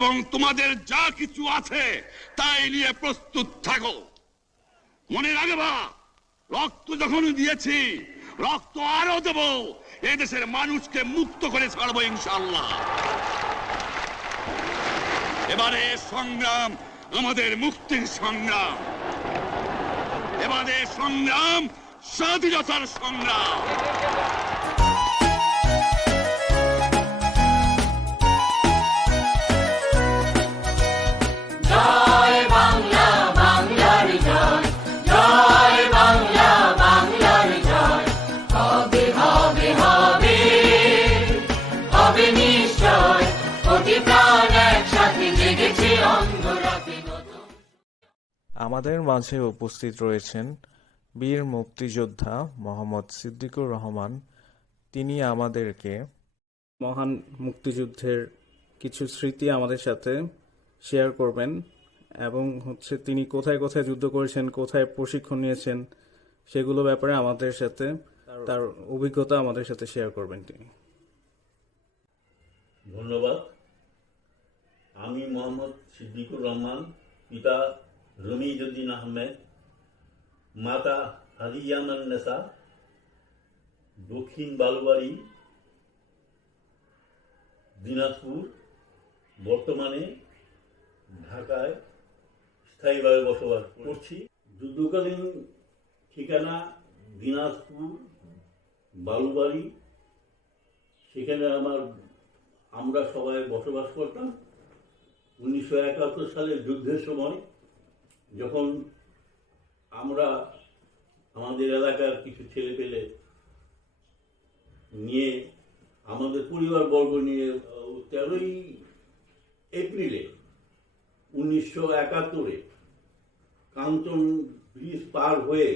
এবং তোমাদের যা কিছু আছে তাই নিয়ে প্রস্তুত থাকো। মনে রাখবা, রক্ত যখন দিয়েছি, রক্ত আরো দেব। এদেশের মানুষকে মুক্ত করে ছাড়বো ইনশাআল্লাহ। এবারে সংগ্রাম আমাদের মুক্তির সংগ্রাম, এবারে সংগ্রাম স্বাধীনতার সংগ্রাম। আমাদের মাঝে উপস্থিত রয়েছেন বীর মুক্তিযোদ্ধা মোহাম্মদ সিদ্দিকুর রহমান। তিনি আমাদেরকে মহান মুক্তিযুদ্ধের কিছু স্মৃতি আমাদের সাথে শেয়ার করবেন এবং তিনি কোথায় কোথায় যুদ্ধ করেছেন, কোথায় প্রশিক্ষণ নিয়েছেন, সেগুলো ব্যাপারে আমাদের সাথে তার অভিজ্ঞতা আমাদের সাথে শেয়ার করবেন তিনি। ধন্যবাদ। আমি মোহাম্মদ সিদ্দিকুর রহমান, পিতা রমিজউদ্দিন আহমেদ, মাতা হাদিয়ামান নেসা, দক্ষিণ বালুবাড়ি, দিনাজপুর, বর্তমানে ঢাকায় স্থায়ীভাবে বসবাস করছি। যুদ্ধকালীন ঠিকানা দিনাজপুর, বালুবাড়ি। সেখানে আমরা সবাই বসবাস করতাম। 1971 সালের যুদ্ধের সময় যখন আমরা আমাদের এলাকার কিছু ছেলে পেলে নিয়ে, আমাদের পরিবারবর্গ নিয়ে 13ই এপ্রিলে 1971 কাঞ্চন ব্রিজ পার হয়ে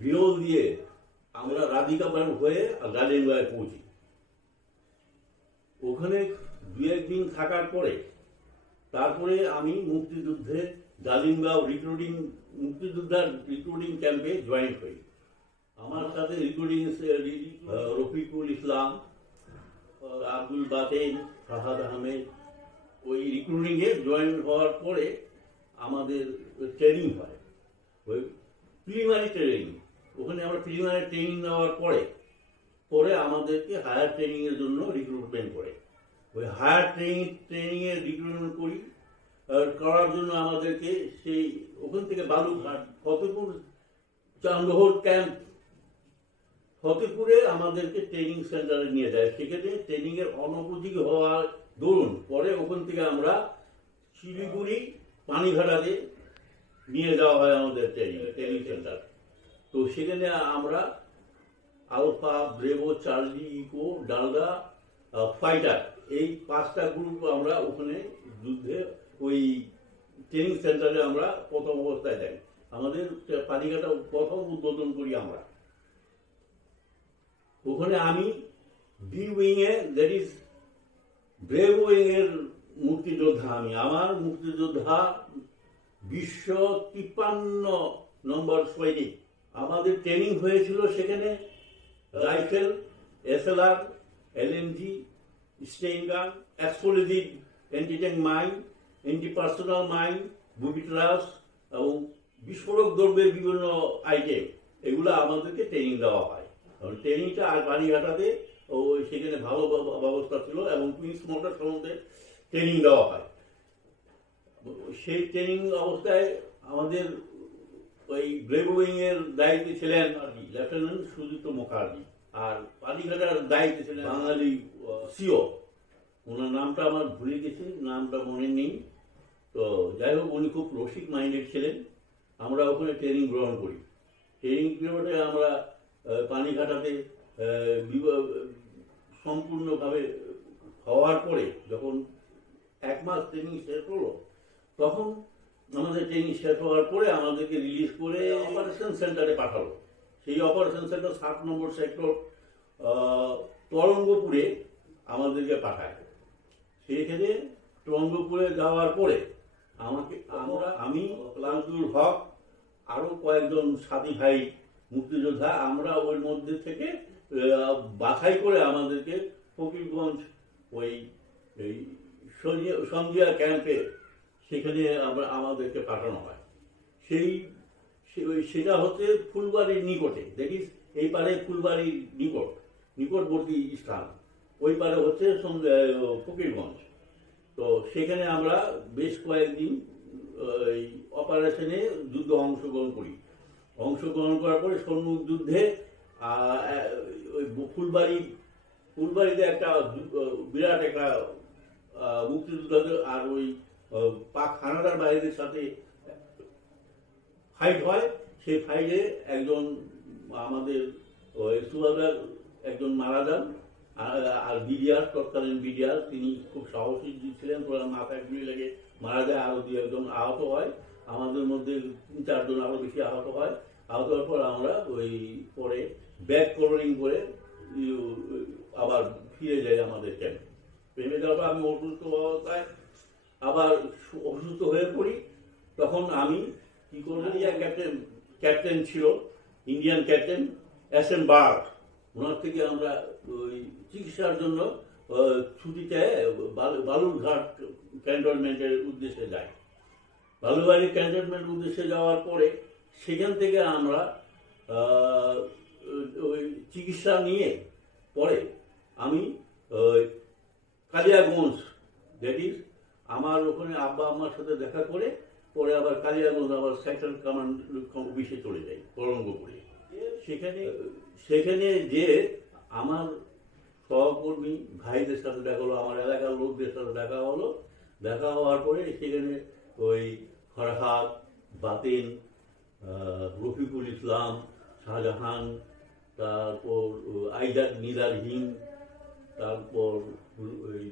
বিরল দিয়ে আমরা রাধিকাপুর হয়ে গার্ডেনবাগে পৌঁছি। ওখানে 2-1 দিন থাকার পরে তারপরে আমি মুক্তিযুদ্ধে জালিমগাঁও মুক্তিযোদ্ধার রিক্রুটিং ক্যাম্পে জয়েন হই। আমার সাথে রফিকুল ইসলাম, আব্দুল বাতেন, ফাহাদ আহমেদ, ওই রিক্রুটিংয়ে জয়েন হওয়ার পরে আমাদের ট্রেনিং হয়, ওই প্রিলিমিনারি ট্রেনিং। ওখানে আমরা প্রিলিমিনারি ট্রেনিং নেওয়ার পরে আমাদেরকে হায়ার ট্রেনিংয়ের জন্য রিক্রুটমেন্ট করে। ওই হায়ার ট্রেনিংয়ে রিক্রুটমেন্ট করার জন্য আমাদেরকে সেই ওখান থেকে বালুঘাট, ফতেপুর, চান্দহর ক্যাম্প, ফতেপুরে আমাদেরকে ট্রেনিং সেন্টারে নিয়ে যায়। সেখানে ট্রেনিংয়ের অনুপযোগী হওয়ার দরুন পরে ওখান থেকে আমরা শিলিগুড়ি, পানিঘাটাতে নিয়ে যাওয়া হয় আমাদের ট্রেনিং সেন্টার। তো সেখানে আমরা alpha, bravo, charlie, echo, delta, fighter, এই 5টা গ্রুপ আমরা ওখানে যুদ্ধে ওই ট্রেনিং সেন্টারে আমরা প্রথম অবস্থায় যাই। আমাদের পানিঘাটা প্রথম উদ্বোধন করি আমরা। ওখানে আমি বি উইংয়ে, দ্যাট ইজ ব্রেভ উইংয়ের মুক্তিযোদ্ধা। আমার মুক্তিযোদ্ধা বিশ্ব 53 নম্বর সৈনিক। আমাদের ট্রেনিং হয়েছিল সেখানে rifle, SLR, LMG, sten gun, explosive, anti tank mine, anti personnel mine, booby trap এবং বিস্ফোরক দ্রব্যের বিভিন্ন আইটেম, এগুলো আমাদেরকে ট্রেনিং দেওয়া হয়। ট্রেনিংটা আর পানিঘাটাতে সেখানে ভালো ব্যবস্থা ছিল এবং টুইন্স মোটর সম্বন্ধে ট্রেনিং দেওয়া হয়। সেই ট্রেনিং অবস্থায় আমাদের ওই ব্রেভ উইংয়ের দায়িত্বে ছিলেন লেফটেন্যান্ট সুজিত মুখার্জি, আর পানিঘাটার দায়িত্বে ছিলেন বাঙালি সিও, ওনার নামটা আমার ভুলে গেছি, নামটা মনে নেই। তো যাই হোক, উনি খুব রসিক মাইন্ডেড ছিলেন। আমরা ওখানে ট্রেনিং গ্রহণ করি। ট্রেনিং পিরিয়ডে আমরা পানিঘাটাতে সম্পূর্ণভাবে হওয়ার পরে যখন 1 মাস ট্রেনিং শেষ হলো, তখন আমাদের ট্রেনিং শেষ হওয়ার পরে আমাদেরকে রিলিজ করে অপারেশন সেন্টারে পাঠালো। সেই অপারেশন সেন্টার 7 নম্বর সেক্টর তরঙ্গপুরে আমাদেরকে পাঠায়। সেখানে তরঙ্গপুরে যাওয়ার পরে আমি লালদুল হক, আরো কয়েকজন সাথী ভাই মুক্তিযোদ্ধা, আমরা ওর মধ্যে থেকে বাছাই করে আমাদেরকে ফকিরগঞ্জ ওই সন্ধিয়া ক্যাম্পে সেখানে আমাদেরকে পাঠানো হয়। সেটা হচ্ছে ফুলবাড়ির নিকটে, দ্যাট ইজ এই পারে ফুলবাড়ির নিকটবর্তী স্থান, ওই পারে হচ্ছে ফকিরগঞ্জ। তো সেখানে আমরা বেশ কয়েকদিন এই অপারেশনে যুদ্ধ অংশগ্রহণ করি। অংশগ্রহণ করার পরে সম্মুখ যুদ্ধে ওই ফুলবাড়িতে একটা বিরাট একটা মুক্তিযুদ্ধ আর ওই পাক হানাদার বাহিনীর সাথে ফাইট হয়। সেই ফাইটে একজন আমাদের সুবাদার একজন মারা যান, আর তৎকালীন বিডিআর তিনি খুব সাহসী ছিলেন, ওরা মাথায় গুলি লেগে মারা যায়। আরো দু একজন আহত হয়, আমাদের মধ্যে 3-4 জন আরো বেশি আহত হয়। আহত হওয়ার পর আমরা ওই পরে ব্যাক কলোনিং করে আবার ফিরে যাই আমাদের ক্যাম্পে। ফিরে যাওয়ার পর আমি অসুস্থ অবস্থায় আবার অসুস্থ হয়ে পড়ি। তখন আমি কি করবো, ক্যাপ্টেন ছিল ইন্ডিয়ান ক্যাপ্টেন SM বার্গ, ওনার থেকে আমরা ওই চিকিৎসার জন্য ছুটিতে বালুরঘাট ক্যান্টনমেন্টের উদ্দেশ্যে যাই। বালুরঘাট ক্যান্টনমেন্টের উদ্দেশ্যে যাওয়ার পরে সেখান থেকে আমরা ওই চিকিৎসা নিয়ে পরে আমি কালিয়াগঞ্জ, দ্যাট ইজ আমার ওখানে আব্বা আম্মার সাথে দেখা করে পরে আবার কালিয়াগঞ্জ আবার সেক্টর কমান্ড অফিসে চলে যাই তরঙ্গপুরে। সেখানে যে আমার সহকর্মী ভাইদের সাথে দেখা হলো, আমার এলাকার লোকদের সাথে দেখা হলো। দেখা হওয়ার পরে সেখানে ওই ফরহাদ, বাতেন, রফিকুল ইসলাম, শাহজাহান, তারপর নিদার হিম, তারপর ওই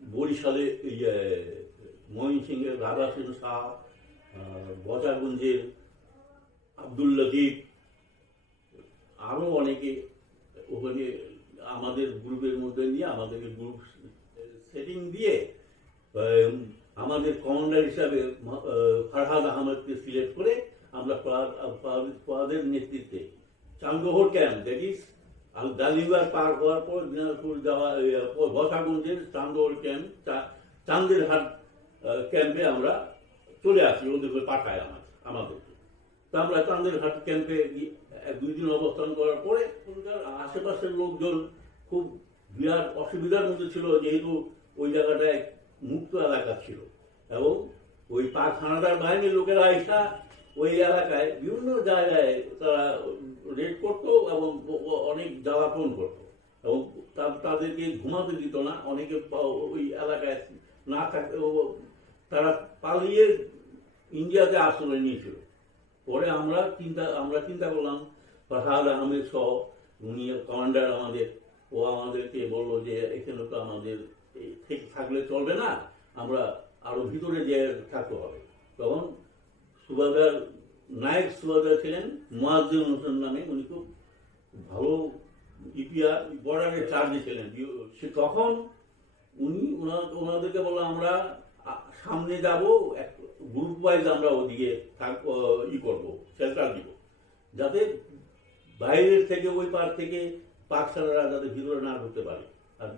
বরিশালে ময়মনসিংহের রাধা সেন শাহ, বজাগঞ্জের আব্দুল লতিফ, আরো অনেকে ওখানে আমাদের গ্রুপের মধ্যে নিয়ে আমাদেরকে গ্রুপ সেটিং দিয়ে আমাদের কমান্ডার হিসাবে ফারহাদ আহমেদকে সিলেক্ট করে আমরা ফারহাদের নেতৃত্বে চান্দোহর ক্যাম্প, দ্যাট ইজ ডালিমবাগ পার হওয়ার পর দিনাজপুর যাওয়া বসাগঞ্জের চান্দোহর ক্যাম্প, চান্দেরহাট ক্যাম্পে আমরা চলে আসি। ওদেরকে পাঠায় আমাদেরকে। তো আমরা চান্দেরহাট ক্যাম্পে 2 দিন অবস্থান করার পরে আশেপাশের লোকজন খুব বিরাট অসুবিধার মধ্যে ছিল, যেহেতু ওই জায়গাটায় মুক্ত এলাকা ছিল এবং ওই পাক হানাদার বাহিনীর লোকেরা আইসা ওই এলাকায় বিভিন্ন জায়গায় তারা রেড করতো এবং অনেক জ্বালাতন করতো এবং তাদেরকে ঘুমাতে দিত না। অনেকে ওই এলাকায় না থাকতে তারা পালিয়ে ইন্ডিয়াতে আশ্রয় নিয়েছিল। পরে আমরা চিন্তা করলাম, ফারহাদ আহমেদ সহ উনি কমান্ডার আমাদের, ও আমাদেরকে বললো যে এখানে তো আমাদের থাকলে চলবে না, আমরা আরো ভিতরে যেয়ে থাকতে হবে। তখন নায়ক সুবাদার ছিলেন মুয়াজ্জিম হোসেন নামে, উনি খুব ভালো বর্ডারের চার্জে ছিলেন। তখন ওনাদেরকে বললো আমরা সামনে যাব, গ্রুপ ওয়াইজ আমরা ওদিকে করবো, শেল্টার দিব, যাতে বাইরের থেকে ওই পার থেকে পাকসালারা যাতে ভিতরে না ঢুকতে পারে। আর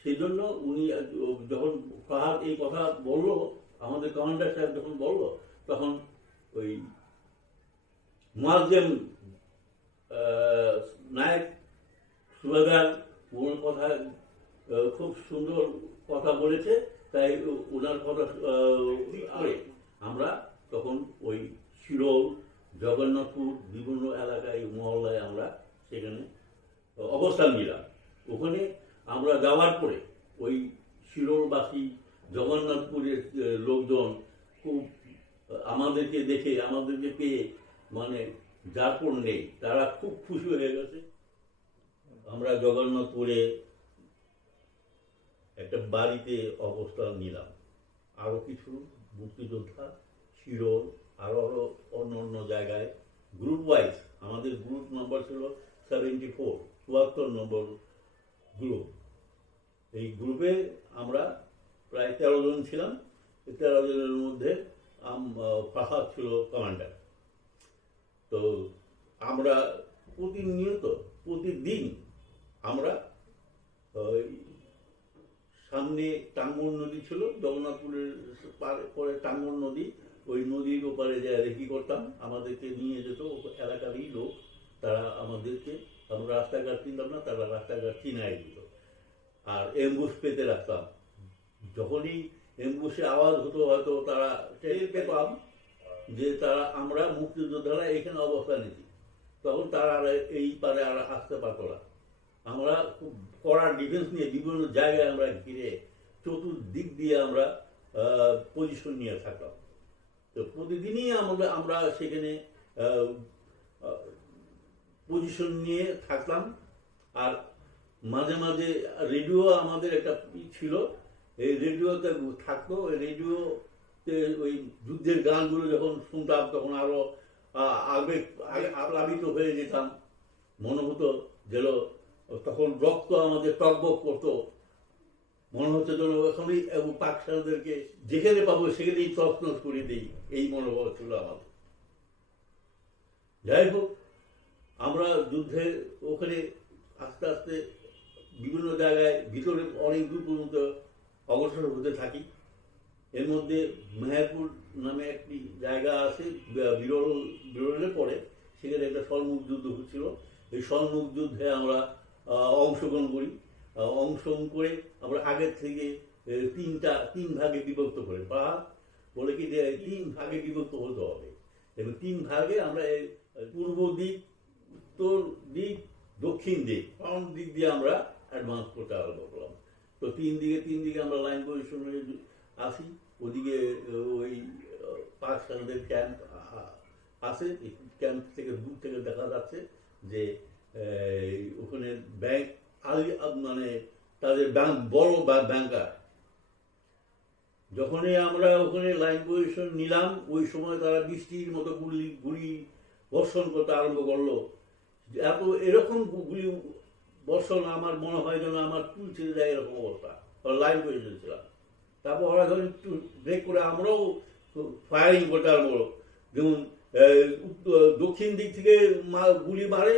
সেই জন্য উনি যখন ফাহাদ এই কথা বললো, আমাদের কমান্ডার সাহেব যখন বললো, তখন ওই মুয়াজ্জিম নায়ক সুবাদার ওনার কথা খুব সুন্দর কথা বলেছে, তাই ওনার কথা করে আমরা তখন ওই শিরোল, জগন্নাথপুর বিভিন্ন এলাকায় মহল্লায় আমরা সেখানে অবস্থান নিলাম। ওখানে আমরা যাওয়ার পরে ওই শিরোলবাসী, জগন্নাথপুরের লোকজন খুব আমাদেরকে দেখে, আমাদেরকে পেয়ে মানে যারপর নেই, তারা খুব খুশি হয়ে গেছে। আমরা জগন্নাথপুরে একটা বাড়িতে অবস্থান নিলাম। আরো কিছু মুক্তিযোদ্ধা শিরোল আরো অন্য জায়গায় গ্রুপ ওয়াইজ, আমাদের গ্রুপ নম্বর ছিল 74 নম্বর গ্রুপ। এই গ্রুপে আমরা প্রায় 13 জন ছিলাম। 13 জনের মধ্যে ফাহাদ ছিল কমান্ডার। তো আমরা প্রতিদিন আমরা সামনে টাঙ্গন নদী ছিল, জগন্নাথপুরের পরে টাঙ্গন নদী, ওই নদীর ওপারে যায় কি করতাম, আমাদেরকে নিয়ে যেত এলাকারই লোক, তারা আমাদেরকে, আমরা রাস্তাঘাট চিনতাম না, তারা রাস্তাঘাট চিনাই দিত, আর এমবুশ পেতে রাখতাম। যখনই এমবুশে আওয়াজ হতো হয়তো তারা টের পেতাম যে আমরা মুক্তিযোদ্ধারা এখানে অবস্থান নিচ্ছি, তখন তারা আর এই পারে আর আসতে পারতো না। আমরা খুব কড়া ডিফেন্স নিয়ে বিভিন্ন জায়গায় আমরা ঘিরে চতুর্দিক দিয়ে আমরা পজিশন নিয়ে থাকতাম। তো প্রতিদিনই আমরা সেখানে পজিশন নিয়ে থাকতাম। আর মাঝে মাঝে রেডিও আমাদের একটা ছিল, এই রেডিওতে থাকতো, ওই রেডিওতে ওই যুদ্ধের গানগুলো যখন শুনতাম তখন আরো আপ্লাবিত হয়ে যেতাম, মনে হতো যেন তখন রক্ত আমাদের টকবক করতো, মনে হচ্ছে যেন এখনই পাক সেনাদেরকে যেখানে পাবো সেখানেই তছনছ করে দিই, এই মনোভাব ছিল আমাদের। যাই হোক, আমরা যুদ্ধে ওখানে আস্তে আস্তে বিভিন্ন জায়গায় ভিতরে অনেক দূর পর্যন্ত অগ্রসর হতে থাকি। এর মধ্যে মেহেরপুর নামে একটি জায়গা আছে বিরলের পরে, সেখানে একটা সম্মুখ যুদ্ধ হচ্ছিল। এই সম্মুখ যুদ্ধে আমরা অংশগ্রহণ করি। অংশগ্রহণ করে আমরা আগের থেকে তিন ভাগে বিভক্ত করে বলে কি যে 3 ভাগে বিভক্ত হতে হবে, এবং 3 ভাগে আমরা পূর্ব দিক, উত্তর দিক, দক্ষিণ দিক, 3 দিক দিয়ে আমরা অ্যাডভান্স করতে আরম্ভ করলাম। তো 3 দিকে আমরা লাইন পজিশন হয়ে আসি। ওদিকে ওই পাক সেনাদের ক্যাম্প আছে, ক্যাম্প থেকে দূর থেকে দেখা যাচ্ছে যে ওখানে ব্যাংক মানে তাদের বড় ব্যাংকার। যখনই আমরা ওখানে লাইন পজিশন নিলাম, ওই সময় তারা বৃষ্টির মতো গুলি বর্ষণ করতে আরম্ভ করলো। এরকম গুলি বর্ষণ আমার মনে হয় যেন আমার চুল ছেড়ে যায়, এরকম অবস্থা। লাইন পজিশন ছিলাম। তারপর ওরা ধরেন একটু ব্রেক করে আমরাও ফায়ারিং করতে আরম্ভ করলো। যেমন দক্ষিণ দিক থেকে গুলি মারে,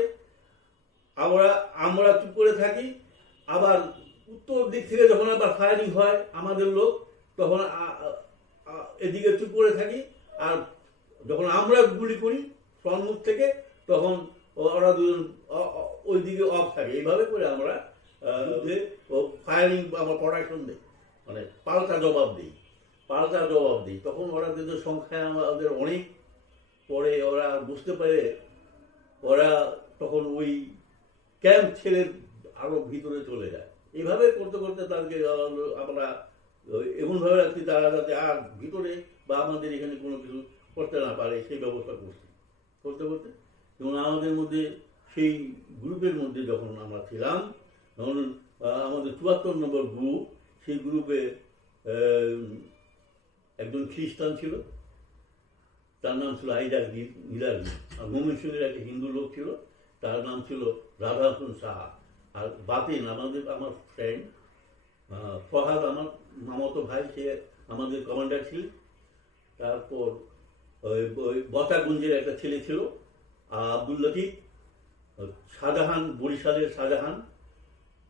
আমরা চুপ করে থাকি, আবার উত্তর দিক থেকে যখন আবার ফায়ারিং হয় আমাদের লোক, তখন এদিকে চুপ করে থাকি, আর যখন আমরা গুলি করি সম্মুখ থেকে, তখন ওরা দুজন ওই দিকে অফ থাকে। এইভাবে করে আমরা ফায়ারিং আমরা প্রোটেকশন দিই, মানে পাল্টা জবাব দিই। তখন ওরা যদি সংখ্যায় আমাদের অনেক, পরে ওরা বুঝতে পারে, ওরা তখন ওই ক্যাম্প ছেড়ে আরো ভিতরে চলে যায়। এইভাবে করতে করতে তাদেরকে আমরা এমনভাবে রাখছি তারা যাতে আর ভিতরে বা আমাদের এখানে কোনো কিছু করতে না পারে, সেই ব্যবস্থা করতে এবং আমাদের মধ্যে সেই গ্রুপের মধ্যে যখন আমরা ছিলাম, তখন আমাদের 74 নম্বর গ্রুপ, সেই গ্রুপে একজন খ্রিস্টান ছিল, তার নাম ছিল আইজাক নিলারি। আর ময়মনসিংহের একটা হিন্দু লোক ছিল, তার নাম ছিল রাধাকুন সাহা। আর বাতিন আমার ফ্রেন্ড ফহাদ, আমার মামাতো ভাই, সে আমাদের কমান্ডার ছিল। তারপর ওই বতাগুঞ্জের একটা ছেলে ছিল আব্দুল লতিফ, শাহজাহান, বরিশালের শাহজাহান।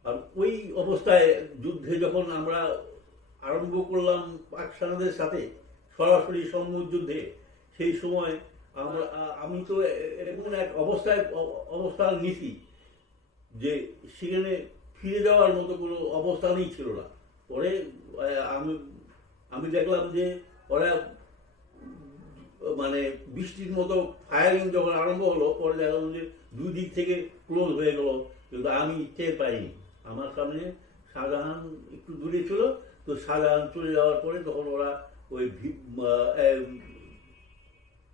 আর ওই অবস্থায় যুদ্ধে যখন আমরা আরম্ভ করলাম পাক সেনাদের সাথে সরাসরি সম্মুখ যুদ্ধে, সেই সময় আমি তো এমন এক অবস্থান নিছি যে সেখানে ফিরে যাওয়ার মতো কোনো অবস্থানই ছিল না। পরে আমি দেখলাম যে ওরা মানে বৃষ্টির মতো ফায়ারিং যখন আরম্ভ হলো, পরে দেখলাম যে 2 দিক থেকে ক্লোজ হয়ে গেল, কিন্তু আমি টের পাইনি। আমার সামনে শাহজাহান একটু দূরে ছিল, তো শাহজাহান চলে যাওয়ার পরে তখন ওরা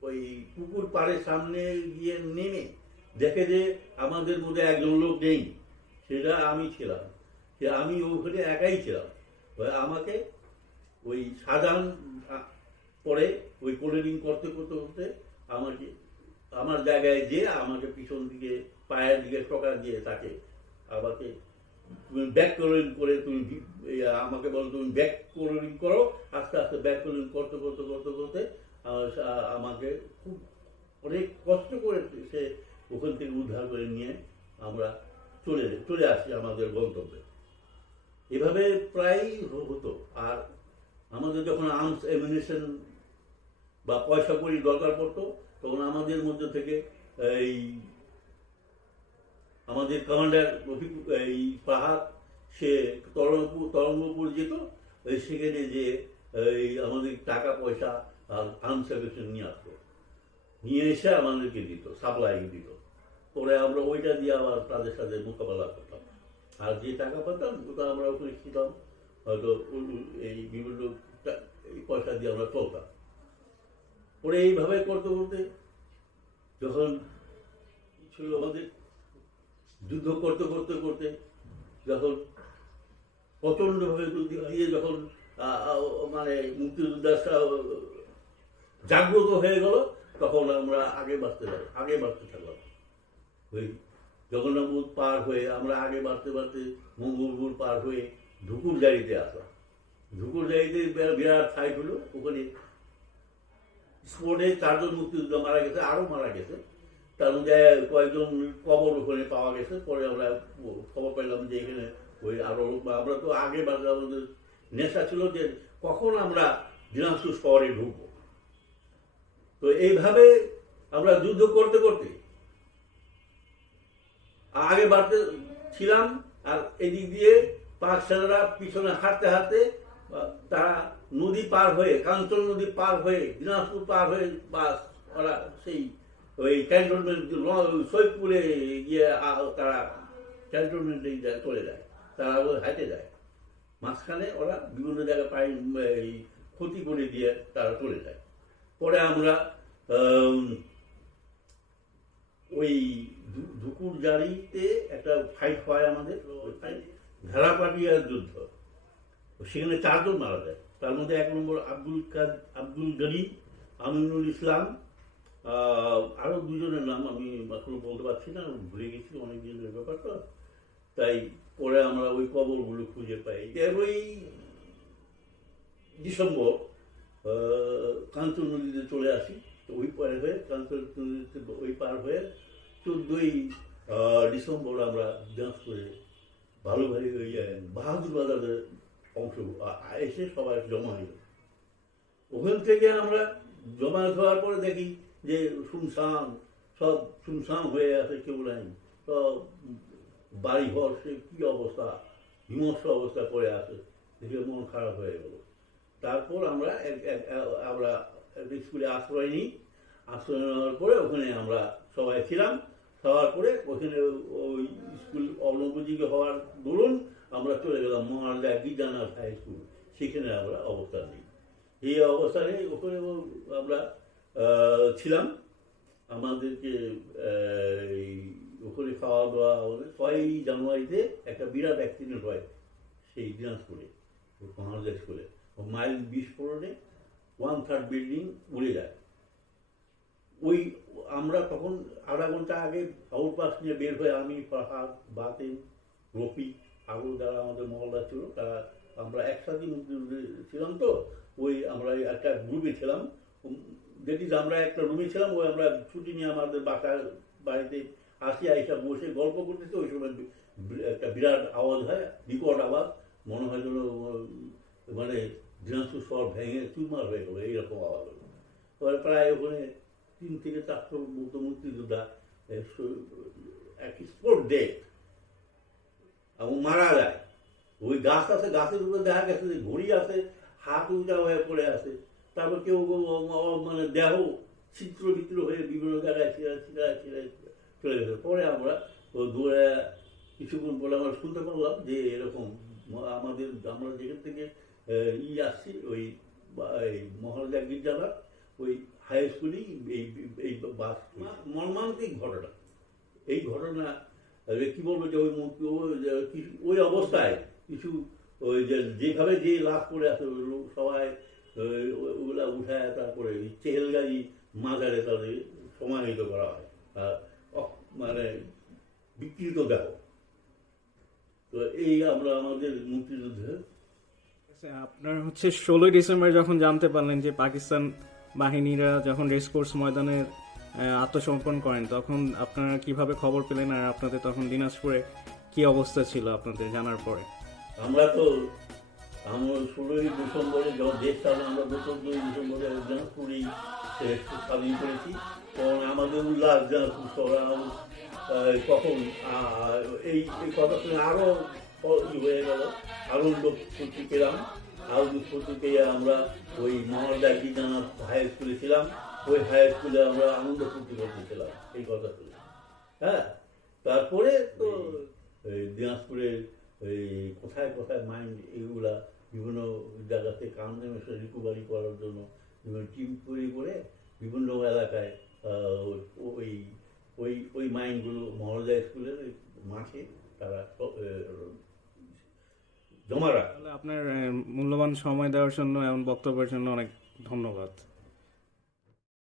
ওই পুকুর পাড়ের সামনে গিয়ে নেমে দেখে যে আমাদের মধ্যে একজন লোক নেই, সেটা আমি ছিলাম। আমি ওখানে একাই ছিলাম। আমাকে ওই শাহজাহান পরে ওই কোলেরিং করতে আমাকে আমার জায়গায় যে আমাকে পিছন দিকে পায়ের দিকে টকা দিয়ে তাকে আমাকে তুমি ব্যাক কোলোরিং করে তুমি আমাকে বলো তুমি ব্যাক কোলোরিং করো। আস্তে আস্তে ব্যাক কোলোরিং করতে আমাকে খুব অনেক কষ্ট করে সে ওখান থেকে উদ্ধার করে নিয়ে আমরা চলে আসি আমাদের গন্তব্যে। এভাবে প্রায়ই হতো। আর আমাদের যখন আর্মস এমিনেশন বা পয়সা কড়ি দরকার পড়তো, তখন আমাদের মধ্যে থেকে এই আমাদের কমান্ডার এই পাহাড়, সে তরঙ্গপুর যেত, সেখানে যে এই আমাদের টাকা পয়সা আর আর্মস এমিনেশন নিয়ে আসতো, নিয়ে এসে আমাদেরকে দিত, সাপ্লাই দিত। পরে আমরা ওইটা দিয়ে আবার তাদের সাথে মোকাবেলা করতাম। আর যে টাকা পেতাম ওটা আমরা ওখানে খেতাম, হয়তো এই বিভিন্ন এই পয়সা দিয়ে আমরা চলতাম। পরে এইভাবে করতে করতে যখন ছিল আমাদের যুদ্ধ করতে করতে করতে যখন প্রচণ্ডভাবে দিয়ে যখন মানে মুক্তিযোদ্ধা জাগ্রত হয়ে গেল, তখন আমরা আগে বাড়তে থাকলাম। ওই জগন্নাথপুর পার হয়ে আমরা আগে বাড়তে বাড়তে মঙ্গলপুর পার হয়ে ধুকুরজারিতে আসলাম। ধুকুরজারিতে বিরাট ফাইট হলো, ওখানে স্পোর্টে 4 জন মুক্তিযোদ্ধা মারা গেছে, আরও মারা গেছে। তার মধ্যে কয়েকজন কবর ওখানে পাওয়া গেছে। পরে আমরা খবর পেলাম যে এখানে ওই আরও, আমরা তো আগে বাড়তে আমাদের নেশা ছিল যে কখন আমরা দিনাজপুর শহরে ঢুকবো। তো এইভাবে আমরা যুদ্ধ করতে করতে আগে বাড়তে ছিলাম। আর এদিক দিয়ে পাক সেনারা পিছনে হাঁটতে হাঁটতে তারা নদী পার হয়ে, কাঞ্চন নদী পার হয়ে, দিনাজপুর পার হয়ে, বা ওরা সেই ওই ক্যান্টনমেন্ট সৈয়দপুরে গিয়ে তারা ক্যান্টনমেন্টে চলে যায়, তারা ওই হাঁটে যায়। মাঝখানে ওরা বিভিন্ন জায়গায় পাই ক্ষতি করে দিয়ে তারা চলে যায়। পরে আমরা ওই ধুকুরজারিতে একটা ফাইট হয় আমাদের, ভেড়াপাটিয়ার যুদ্ধ। সেখানে 4 জন মারা যায়। তার মধ্যে 1 নম্বর আব্দুল গনি, আমিনুল ইসলাম, আরও 2 জনের নাম আমি এখনো বলতে পারছি না, ভুলে গেছি অনেক দিনের ব্যাপারটা। তাই পরে আমরা ওই কবরগুলো খুঁজে পাই। 13ই ডিসেম্বর কাঞ্চন নদীতে চলে আসি। তো ওই পার হয়ে কাঞ্চন নদীতে ওই পার হয়ে 14ই ডিসেম্বর আমরা দিনাজপুরে ভালোভাবে ওই বাহাদুর বাজারের অংশ এসে সবাই জমায়েত। ওখান থেকে আমরা জমায়েত হওয়ার পরে দেখি যে সব শুনশান হয়ে আছে, কেউ নাই, সব বাড়িঘর সে কী অবস্থা, বিমর্ষ অবস্থা করে আছে, দেখে মন খারাপ হয়ে গেল। তারপর আমরা স্কুলে আশ্রয় নিই। আশ্রয় নেওয়ার পরে ওখানে আমরা সবাই ছিলাম। খাওয়ার পরে ওখানে ওই স্কুল অবলম্বনযোগ্য হওয়ার দরুন আমরা চলে গেলাম মহারাজা গির্জানাথ হাই স্কুল, সেখানে আমরা অবস্থান নিই। এই অবস্থানে ওখানে আমরা ছিলাম। আমাদেরকে ওখানে খাওয়া দাওয়া 6ই জানুয়ারিতে একটা বিরাট অ্যাক্সিডেন্ট হয় সেই দিনাজপুরে মহারাজা স্কুলে। মাইল বিস্ফোরণে 1/3 বিল্ডিং উড়ে যায়। ওই আমরা তখন আধা ঘন্টা আগে আউটপাস নিয়ে বের হয়ে আমি, ফারহাদ, বাতিন, রফিক, আরও যারা আমাদের মহল্লা ছিল তারা, আমরা একসাথে ছিলাম। তো ওই আমরা একটা গ্রুপে ছিলাম, আমরা একটা রুমে ছিলাম। ওই আমরা ছুটি নিয়ে আমাদের বাড়িতে আসি, আইসা বসে গল্প করতেছি। ওই সময় একটা বিরাট আওয়াজ হয়, বিকট আওয়াজ, মনে হয় যেন মানে দিনাজপুর শহর ভেঙে চুরমার হয়ে গেলো, এইরকম আওয়াজ হলো। তবে প্রায় ওখানে 3 থেকে 400 মুক্তিযোদ্ধা এক স্পোর্ট ডে এবং মারা যায়। ওই গাছ আছে, গাছের উপরে দেখা গেছে যে ঘড়ি আছে, হাত উঁচা হয়ে পড়ে আছে। তারপর কেউ মানে দেহ চিত্র বিত্র হয়ে বিভিন্ন জায়গায় ছিঁড়ায় চলে গেছে। পরে আমরা দৌড়ে কিছুক্ষণ পরে আমরা শুনতে পারলাম যে এরকম আমরা যেখান থেকে আসছি ওই মহারাজা গির্জানাথ ওই হাই স্কুলেই এই বাস। মর্মান্তিক ঘটনা। এই ঘটনা কি বলবো যে ওই অবস্থায় কিছু ওই যেভাবে যে লাভ করে আছে সবাই ওগুলা উঠায়, তারপরে চেহেল গাড়ি মাজারে তাদের সমাহিত করা হয়, মানে বিকৃত দেহ। তো এই আমরা আমাদের মুক্তিযুদ্ধে। আপনার 16ই ডিসেম্বর যখন জানতে পারলেন যে পাকিস্তান বাহিনীরা যখন রেসকোর্স ময়দানে আত্মসমর্পণ করেন, তখন আপনারা কিভাবে খবর পেলেন, আর আপনাদের তখন দিনাজপুরে কি অবস্থা ছিল আপনাদের জানার পরে? আমরা তো আমরা 16ই ডিসেম্বরে যখন দেশ স্বাধীন, আমরা 14ই ডিসেম্বরে দিনাজপুরেই স্বাধীন করেছি। তখন আমাদের উল্লাস দিনাজপুর তখন এই কথা শুনে আরও হয়ে গেল, আনন্দ ফুর্তি পেলাম। আনন্দ ফুর্তি পেয়ে আমরা ওই মহালদা বিদ্যানাথ হাই স্কুলে ছিলাম, ওই হাই স্কুলে আমরা আনন্দ ফুর্তি করতেছিলাম এই কথা শুনে। হ্যাঁ, তারপরে তো দিনাজপুরের এই কোথায় কোথায় মাইন্ড এগুলা বিভিন্ন জায়গাতে কামদেমেশে রিকভারি করার জন্য বিভিন্ন টিম তৈরি করে বিভিন্ন এলাকায় ওই ওই ওই মাইন্ডগুলো মহালদা স্কুলের মাঠে তারা জমা রাখে। তাহলে আপনার মূল্যবান সময় দেওয়ার জন্য, এমন বক্তব্যের জন্য অনেক ধন্যবাদ।